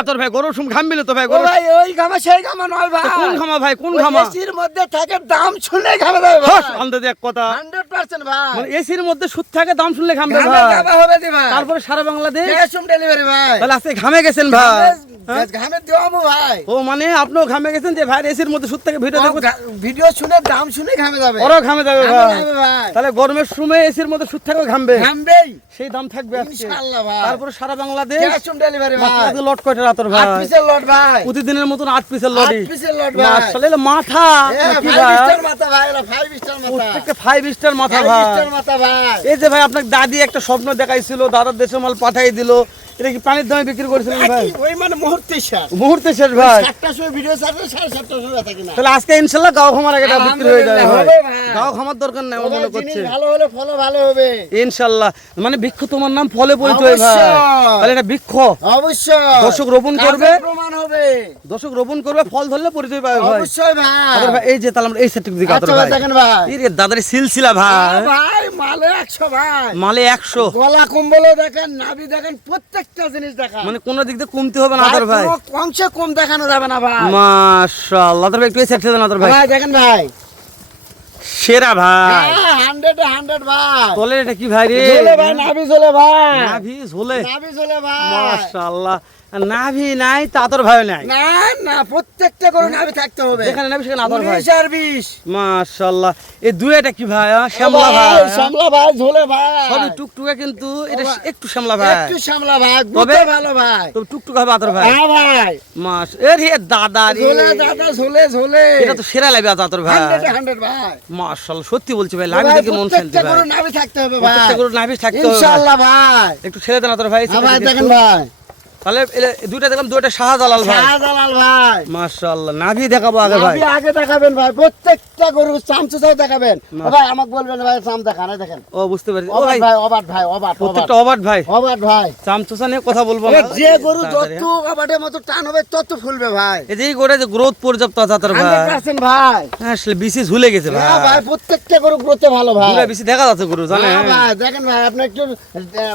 আতর ভাই গরুর সুম ঘাম তো ভাই ভাই ওই ঘামা সেই ঘামা নয় ভাই। কোন ঘামা ভাই কোন ঘামা? এসির মধ্যে থাকে দাম শুনলে ঘামে যাবে ভাই। আন্দাজে এক কথা 100% ভাই। মানে এসির মধ্যে সুদ থাকে দাম শুনলে ঘামবে ঘামে ভাই। যাবে হবে দি ভাই। তারপরে সারা বাংলাদেশ ক্যাশ অন ডেলিভারি ভাই। তাহলে আজকে ঘামে গেছেন ভাই। ঘামে দিওমু ভাই। ও মানে আপনিও ঘামে গেছেন যে ভাই এসির মধ্যে সুদ থেকে ভিডিও দেখো। ভিডিও শুনে দাম শুনে ঘামে যাবে। ওরাও ঘামে যাবে ভাই। ঘামে ভাই। তাহলে গরমের সময় এসির মধ্যে সুদ থেকে ঘামবে। ঘামবেই সেই দাম থাকবে আজকে ইনশাআল্লাহ ভাই। তারপরে সারা বাংলাদেশ ক্যাশ অন ডেলিভারি ভাই। মাত্র লট কয়টা রাতের ভাই? 8 পিসের লট ভাই। প্রতিদিনের মতন 8 পিসের লটই। 8 পিসের লট ভাই। মাশাআল্লাহ মাথা কি 5 ভাই? স্টার মাথা ভাই, 5 স্টার মাথা। প্রত্যেকটা 5 স্টার মাথা 5 ভাই। স্টার মাথা ভাই। এই যে ভাই আপনার দাদি একটা স্বপ্ন দেখাইছিল, দাদার দেশে মাল পাঠাই দিল, এটা কি পানির দামে বিক্রি করেছিলেন ভাই? ওই মানে মুহূর্তে শেষ। মুহূর্তে শেষ ভাই। 7টার সময় ভিডিও ছাড়লে 7:30টার সময় থাকে না। তাহলে আজকে ইনশাআল্লাহ গাও খামার আগে এটা বিক্রি হয়ে যাবে ভাই। হবে ভাই। গাও খামার দরকার নাই মনে করছে। জিনিস ভালো হলে ফল ভালো হবে ইনশাআল্লাহ। মানে বৃক্ষ তোমার নাম ফলে পরিচয় ভাই। অবশ্যই। তাহলে এটা বৃক্ষ অবশ্যই দর্শক রোপণ করবে, কাজের প্রমাণ হবে দর্শক রোপণ করবে, ফল ধরলে পরিচয় পাবে ভাই। অবশ্যই ভাই। আদর ভাই এই যে তাহলে আমরা এই সেটটুকু দিকে আদর আচ্ছা ভাই। দেখেন ভাই। এই রে দাদার সিলসিলা ভাই। ভাই মালে 100 ভাই। মালে 100। গলা কম্বলও দেখেন, নাভি দেখেন, প্রত্যেকটা জিনিস দেখেন। মানে কোন দিক দিয়ে কমতে হবে না আদর ভাই। কোনো অংশে কম দেখানো যাবে না ভাই। মাশাআল্লাহ আদর ভাই একটু এই সেট দেন আদর ভাই। ভাই দেখেন ভাই। সেরা ভাই। 100 ভাই। তলে এটা কি ভাই রে? ঝোলে ভাই, নাভি ঝোলে ভাই। নাভি ঝোলে। নাভি ঝোলে ভাই। মাশাআল্লাহ। নাভি নাই তা আদর ভাই নাই। না না, প্রত্যেকটা করে নাভি থাকতে হবে। যেখানে নাভি সেখানে আদর ভাই। 19 আর 20। মাশাআল্লাহ। এই দুইটা কি ভাই? শ্যামলা ভাই। শ্যামলা ভাই, ঝোলে ভাই। সবই টুকটুকা কিন্তু এটা একটু শ্যামলা ভাই। একটু শ্যামলা ভাই, তবে গুতে ভালো ভাই। তো টুকটুকা হবে আদর ভাই। হ্যাঁ ভাই। মাশ এ রে দাদা রে। ঝোলে দাদা, ঝোলে ঝোলে। এটা তো সেরা লাগবে আদর ভাই। 100 ভাই। মাশাআল্লাহ সত্যি বলছি ভাই, লাভি ভাই, দেখে মন শান্তি প্রত্যেকটা ভাই। করে নাভি থাকতে হবে ভাই। প্রত্যেকটা করে নাভি থাকতে হবে ভাই। ইনশাআল্লাহ ভাই। একটু ছেড়ে দেন আদর ভাই। হ্যাঁ ভাই দেখেন ভাই। তাহলে দুইটা দেখলাম, দুইটা শাহজালাল ভাই। শাহজালাল ভাই। মাশাআল্লাহ নাভি দেখাবো আগে ভাই। নাভি আগে দেখাবেন ভাই, প্রত্যেকটা গরু চামচুসাও দেখাবেন। ও ভাই আমাকে বলবেন ভাই চাম দেখান, এই দেখেন। ও বুঝতে পারছি। ও অবাট ভাই ভাই, অবাট ভাই, অবাট, প্রত্যেকটা অবাট ভাই। অবাট ভাই। চামচুসা নিয়ে কথা বলবো না। যে গরু তাড়াতাড়ি, যত অবাটের মতো টান হবে তত ফুলবে ভাই। এই যে করে যে গ্রোথ পর্যাপ্ত আছে তার ভাই। 100% ভাই। হ্যাঁ আসলে বিসি ঝুলে গেছে ভাই। হ্যাঁ ভাই, প্রত্যেকটা গরু গ্রোথে ভালো ভাই। পুরো বিসি দেখা যাচ্ছে গরু জানেন। হ্যাঁ ভাই দেখেন ভাই, আপনি একটু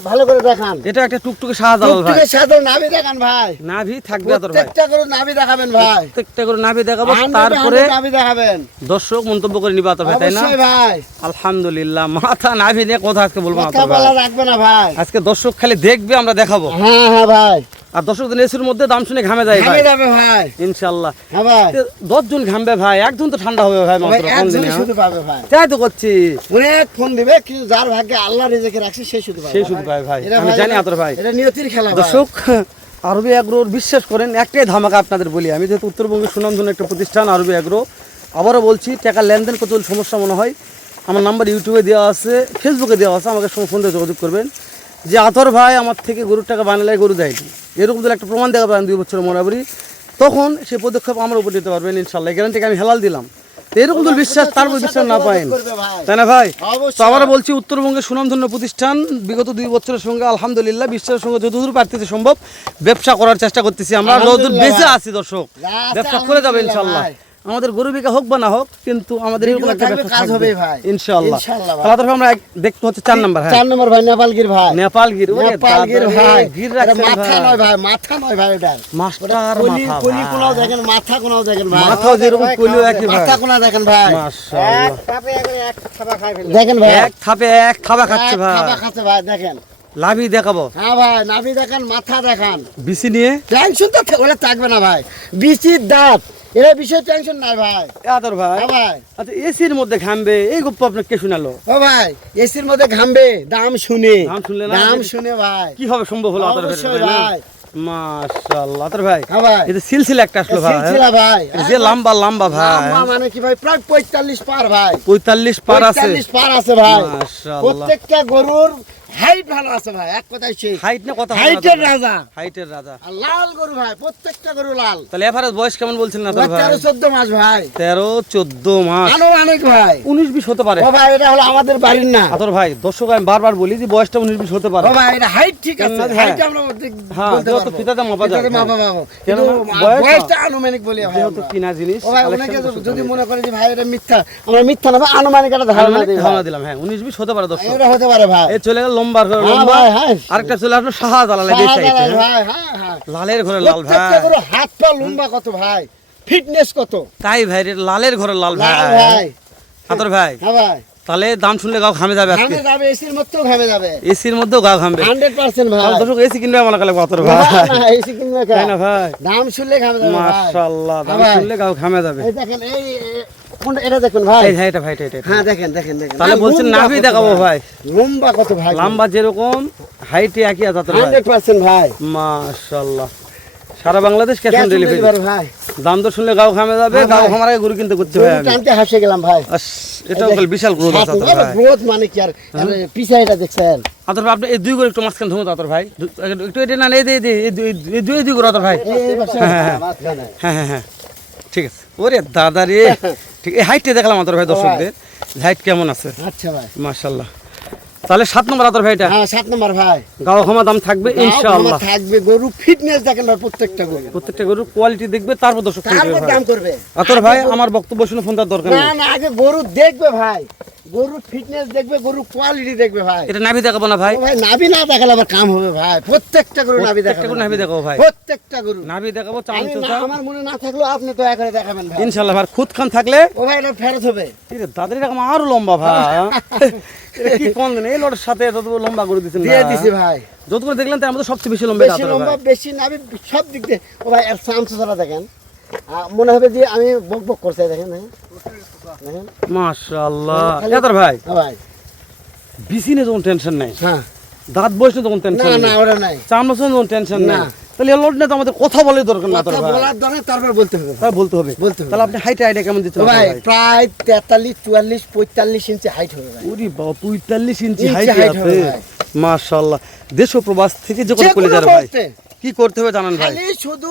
ভালো করে দেখান। এটা একটা টুকটুকে শাহজালাল ভাই। প্রত্যেকের সাথে নাভি দেখান ভাই। নাভি থাকবে আদর ভাই। প্রত্যেকটা গরু নাভি দেখাবেন ভাই। প্রত্যেকটা করে নাভি দেখাবো, 100 তারপরে নাভি দেখাবেন। দর্শক মন্তব্য করে নিবা আদর ভাই, তাই না? অবশ্যই ভাই। আলহামদুলিল্লাহ। মাথা নাভি নিয়ে কথা আজকে বলবো না কথা আদর ভাই। বলা রাখবে না ভাই। আজকে দর্শক খালি দেখবে, আমরা দেখাবো। হ্যাঁ হ্যাঁ ভাই। আর দর্শক দিন এসির মধ্যে দাম শুনে ঘামে যায় ভাই। ঘামে যাবে ভাই। ইনশাআল্লাহ। হ্যাঁ ভাই। 10 জন ঘামবে ভাই, একজন তো ঠান্ডা হবে ভাই মাত্র ভাই কোন দিনে। একজনই শুধু পাবে ভাই। তাই তো করছি। অনেক ফোন দিবে, কিন্তু যার ভাগ্যে আল্লাহ রিজিকে রাখছে সেই শুধু পাবে। সেই শুধু ভাই ভাই। এটা আমি ভাই, জানি আদর ভাই। এটা নিয়তির খেলা ভাই। দর্শক আরবি এগ্রোর বিশ্বাস করেন একটাই ধামাকা আপনাদের বলি, আমি যেহেতু উত্তরবঙ্গের সুনামধন্য একটা প্রতিষ্ঠান আরবি এগ্রো, আবারও বলছি টাকা লেনদেন করতে হলে সমস্যা মনে হয়, আমার নাম্বার ইউটিউবে দেওয়া আছে, ফেসবুকে দেওয়া আছে, আমাকে ফোন দিয়ে যোগাযোগ করবেন যে আতর ভাই আমার থেকে গরুর টাকা বানালে গরু দেয়নি, এরকম যদি একটা প্রমাণ দেখা পারেন 2 বছরের মোটামুটি, তখন সেই পদক্ষেপ আমরা উপর নিতে পারবেন ইনশাল্লাহ। গ্যারান্টিকে আমি হেলাল দিলাম। তো এরকম যদি বিশ্বাস, তারপর বিশ্বাস না পাইন, তাই না ভাই? তো আবার বলছি উত্তরবঙ্গের সুনামধন্য প্রতিষ্ঠান, বিগত 2 বছরের সঙ্গে আলহামদুলিল্লাহ বিশ্বাসের সঙ্গে যতদূর পারতেছি সম্ভব ব্যবসা করার চেষ্টা করতেছি। আমরা যতদূর বেঁচে আছি দর্শক, ব্যবসা করে যাবে ইনশাল্লাহ। আমাদের গরু বিকা হোক বা না হোক, কিন্তু আমাদের এরকম একটা ব্যবসা কাজ হবে ভাই ইনশাআল্লাহ। তাহলে আমরা দেখতে হচ্ছে 4 নাম্বার। হ্যাঁ 4 নম্বর ভাই, নেপালগির ভাই। নেপালগির। ওরে নেপালগির ভাই। গির এটা রাখছেন মাথা ভাই। নয় ভাই, মাথা নয় ভাই, এটা মাস্টার কলি মাথা কলি ভাই। কোনাও দেখেন, মাথা কোনাও দেখেন ভাই। মাথাও যেরকম কলিও একই ভাই। মাথা কোনা দেখেন ভাই। মাশাআল্লাহ। এক থাপে এক খাবা খাই ফেলে। দেখেন ভাই, এক থাপে এক খাবা খাচ্ছে এক ভাই। খাবা খাচ্ছে ভাই, দেখেন। লাভি দেখাবো। হ্যাঁ ভাই, নাভি দেখেন, মাথা দেখেন। বিসি নিয়ে টেনশন তো ওরা থাকবে না ভাই। বিচির দাঁত, এর বিষয়ে টেনশন নাই ভাই। আদর ভাই। হ্যাঁ ভাই। আচ্ছা এসির মধ্যে ঘামবে এই গপ্প আপনাকে কে শোনালো? ও ভাই, এসির মধ্যে ঘামবে দাম শুনে। দাম শুনলে না? দাম শুনে ভাই। কিভাবে সম্ভব হলো আদর ভাই? অবশ্যই ভাই। মাশাআল্লাহ আদর ভাই। হ্যাঁ ভাই। এই যে সিলসিলা একটা আসলো ভাই। সিলসিলা ভাই। এই যে লম্বা লম্বা ভাই। লম্বা মানে কি ভাই, প্রায় 45 পার ভাই। 45 পার আছে। 45 পার আছে ভাই। মাশাআল্লাহ। প্রত্যেকটা গরুর হাইট ভালো আছে ভাই, এক কথাই সেই হাইট না কথা? হাইটের রাজা। হাইটের রাজা। আর লাল গরু ভাই, প্রত্যেকটা গরু লাল। তাহলে এভারেজ বয়স কেমন বলছেন না আদর ভাই? 13-14 মাস ভাই। 13-14 মাস। আনুমানিক ভাই। 19-20 হতে পারে। ও ভাই, এটা হলো আমাদের বাড়ির না। আদর ভাই দর্শক আমি বারবার বলি যে বয়সটা 19-20 হতে পারে। ও ভাই, এটা হাইট ঠিক আছে। হ্যাঁ। হাইট আমরা হ্যাঁ, বলতে যেহেতু পারবো। ফিতাতে মাপা যায়। ফিতাতে মাপা পাবো। কেন কিন্তু না? বয়সটা আনুমানিক বলি ভাই। যেহেতু কিনা জিনিস। ও ভাই, collection অনেকে দর্শক যদি জানে। মনে করে যে ভাই এটা মিথ্যা, আমরা মিথ্যা না ভাই, আনুমানিক একটা ধারণা দিই ভাই। ধারণা দিলাম। হ্যাঁ 19-20 হতে পারে দর্শক। এটা হতে পারে ভাই। এই চলে গেল লম্বা হ্যাঁ লম্বা, ভাই, হ্যাঁ। আরেকটা চলে আসলো শাহজালাল এই সাইডে। শাহজালাল ভাই, হ্যাঁ, হ্যাঁ। লালের ঘরে লাল ভাই, প্রত্যেকটা গরু হাত পা লম্বা কত ভাই, ফিটনেস কত। তাই ভাই রে, লালের ঘরে লাল ভাই। লাল ভাই, আতর ভাই, হ্যাঁ ভাই। তাহলে দাম শুনলে গাও ঘামে যাবে আজকে, ঘামে যাবে, এসির মধ্যেও ঘামে যাবে, এসির মধ্যেও গা ঘামবে। 100% ভাই। তাহলে দর্শক এসি কিনবে আমার কালে আতর ভাই, না, এসি কিনবে তাই না ভাই? দাম শুনলে ঘামে যাবে ভাই। মাশাআল্লাহ, দাম হ্যাঁ ভাই। শুনলে গাও ঘামে যাবে। এই দেখেন, কোনটা এটা দেখুন ভাই, এই ভাই, এটা ভাই, এটা হ্যাঁ দেখেন দেখেন দেখেন। তাহলে বলছেন লম্বা নাভি কত দেখাবো ভাই, লম্বা কত ভাই, লম্বা যেরকম হাইটে একই আছে আতর ভাই। 100% ভাই। মাশাআল্লাহ, সারা Bangladesh cash on Cash on delivery. delivery ভাই। দাম তো শুনলে গাও ঘামে যাবে, হ্যাঁ গাও ভাই। ঘামার আগে গরু কিনতে করতে ভাই গরু আমি। টানতে হাসে গেলাম ভাই। এটাও কাল বিশাল গ্রোথ আছে আতর ভাই। গ্রোথ মানে কি আর পিছাইটা দেখছেন? আতর ভাই, আপনি এই দুই গরু একটু মাঝখানে ধরুন তো আতর ভাই, একটু এটা না, এই দুই গরু আতর ভাই। এই পাশে মাঝখানে। হ্যাঁ হ্যাঁ হ্যাঁ, ঠিক আছে। ওরে দাদা রে, ঠিক এই হাইটটা দেখলাম আতর ভাই দর্শকদের, হাইট কেমন আছে আচ্ছা ভাই, মাশাআল্লাহ। তাহলে 7 নম্বর আতর ভাই, এটা হ্যাঁ 7 নম্বর ভাই। গাও ঘামা দাম থাকবে ইনশাআল্লাহ। আমার থাকবে, গরু ফিটনেস দেখেন ভাই, প্রত্যেকটা গরু প্রত্যেকটা গরুর কোয়ালিটি দেখবে, তারপর দর্শক ফোন তারপর করবে ভাই। দাম করবে। আতর ভাই, আমার বক্তব্য শুনে ফোন দেওয়ার দরকার না নেই। না, আগে গরু দেখবে ভাই, গরুর ফিটনেস দেখবে, গরুর কোয়ালিটি দেখবে ভাই। এটা নাভি দেখাবো না ভাই, ও ভাই, নাভি না দেখালে আবার কাম হবে ভাই, প্রত্যেকটা গরু নাভি প্রত্যেকটা দেখাবে, গরু নাভি দেখাবো ভাই, প্রত্যেকটা গরু নাভি দেখাবো আমি না, চামচা আমার মনে না থাকলেও আপনি দয়া করে দেখাবেন ভাই। ইনশাআল্লাহ ভাই। খুদ খান থাকলে ও ভাই, এটা ফেরত হবে। দাদার এরকম আরো লম্বা ভাই, এটা কি কোন দিন এই লটের সাথে যত লম্বা করে দিচ্ছেন দিয়ে দিছি ভাই, যত করে দেখলেন তার মধ্যে সবচেয়ে বেশি লম্বা বেশি লম্বা, বেশি নাভি, সব দিক দিয়ে। ও ভাই, এর সামসুসারা দেখেন, মনে হবে যে আমি বক বক করছে, দেখেন দেখেন দেখেন। মাশাআল্লাহ। আতর ভাই, হ্যাঁ ভাই, বিসিনে যখন টেনশন নাই, হ্যাঁ, দাঁত বয়সে তখন না টেনশন না, নাই, ওটা নাই, চামড়া যখন টেনশন নাই, না। তাহলে এই লট নিয়ে তো আমাদের কথা বলে দরকার না আতর কথা ভাই, বলার দরকার, তারপর বলতে হবে ভাই। তাই বলতে হবে। বলতে হবে। তাহলে আপনি হাইট আইডিয়া কেমন দিচ্ছেন ও আতর ভাই, ভাই? প্রায় 43, 44, 45 ইঞ্চি হাইট হবে ভাই। ওরে বাবা, 45 ইঞ্চি ইঞ্চি হাইট height আছে হবে ভাই। মাশাআল্লাহ। দেশ ও প্রবাস থেকে যে কোনো যে কোনো কলেজার ভাই, মুহূর্তে কি করতে হবে জানেন ভাই? খালি শুধু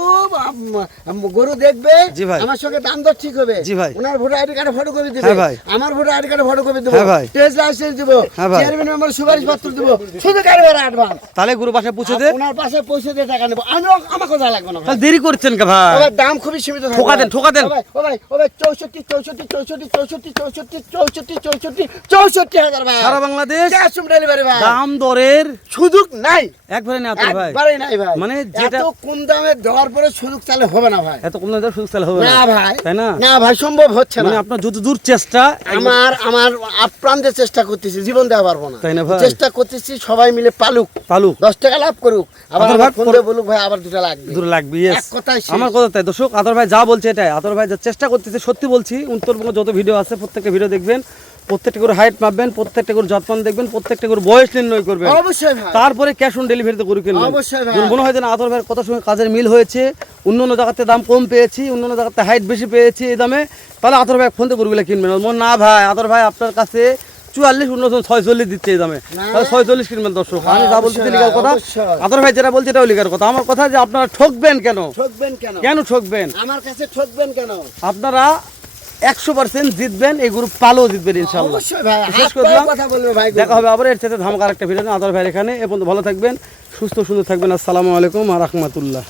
গরু দেখবে, জি ভাই। আমার সঙ্গে দাম দর ঠিক হবে, জি ভাই। ওনার ভোটার আইডি কার্ডে ফটো কপি দিবে, হ্যাঁ ভাই। আমার ভোটার আইডি কার্ডে ফটো কপি দেব, হ্যাঁ ভাই। টেস্ট লাইসেন্স দেব, হ্যাঁ ভাই। চেয়ারম্যান মেম্বার সুপারিশ পত্র দেব, শুধু গাড়ি ভাড়া অ্যাডভান্স। তাহলে গুরু বাসায় পৌঁছে দে, ওনার পাশে পৌঁছে দিয়ে টাকা নেব, আমি আমাকে যা লাগবে না ভাই। তাহলে দেরি করছেন কে ভাই? ও ভাই, দাম খুবই সীমিত থাকবে ঠোকা দেন, ভাই। ঠোকা দেন। ও ভাই, ও ভাই, ও ভাই, 64,000 ভাই, সারা বাংলাদেশ ক্যাশ অন ডেলিভারি ভাই, দাম দরের সুযোগ নাই, একবারে নেই আতর ভাই, একবারেই নাই ভাই। মানে যেটা- এত কম দামে দেওয়ার পরে সুযোগ চালে হবে না ভাই। এত কম দামে সুযোগ চাল হবে না না ভাই, তাই না? না ভাই, সম্ভব হচ্ছে মানে না। আপনার যত দূর চেষ্টা, আমার আপ্রান্তে চেষ্টা করতেছি, জীবন দেওয়া পারবো না, তাই না ভাই? চেষ্টা করতেছি সবাই মিলে পালুক, পালু 10 টাকা লাভ করুক, আবার আতর আমার ভাই, ফোন দিয়ে বলুক ভাই আবার 2 লাগবে, দূর লাগবে, yes। এক কথায় শেষ। আমার কথা তাই দর্শক, আতর ভাই যা বলছে এটাই। আতর ভাই যা চেষ্টা করতেছে, সত্যি বলছি, উত্তরবঙ্গ যত ভিডিও আছে প্রত্যেকটা ভিডিও দেখবেন, প্রত্যেকটা করে হাইট মাপবেন, প্রত্যেকটা করে যত্ন দেখবেন, প্রত্যেকটা করে বয়স নির্ণয় করবেন, অবশ্যই ভাই, তারপরে ক্যাশ অন ডেলিভারিতে গরু কিনবেন। অবশ্যই ভাই। যদি মনে হয় যে না আতর ভাইয়ের কথার সঙ্গে কাজের মিল হয়েছে, অন্য অন্য জায়গাতে দাম কম পেয়েছি, অন্য অন্য জায়গাতে হাইট বেশি পেয়েছি এই দামে, তাহলে আতর ভাই ফোন দিয়ে গরুগুলো কিনবেন। না ভাই, আতর ভাই আপনার কাছে 44, অন্য 46 দিচ্ছে এই দামে, তাহলে 46 কিনবেন দর্শক। আমি যা বলতেছি অবশ্যই লিগার ভাই, কথা, অবশ্যই। আতর ভাই যেটা বলছে এটাও লিগার কথা। আমার কথা যে আপনারা ঠকবেন কেন? ঠকবেন কেন? কেন ঠকবেন? আমার কাছে ঠকবেন কেন? আপনারা 100% জিতবেন, এই গ্রুপ পালো জিতবেন ইনশাআল্লাহ। অবশ্যই ভাই, শেষ হাত করলাম। পায়ে কথা বলবে ভাই। দেখা হবে আবার এর সাথে ধামাকা একটা ভিডিও। আতর ভাইয়ের এখানে এ পর্যন্ত ভালো থাকবেন, সুস্থ সুন্দর থাকবেন। আসসালামু আলাইকুম ওয়া রাহমাতুল্লাহ।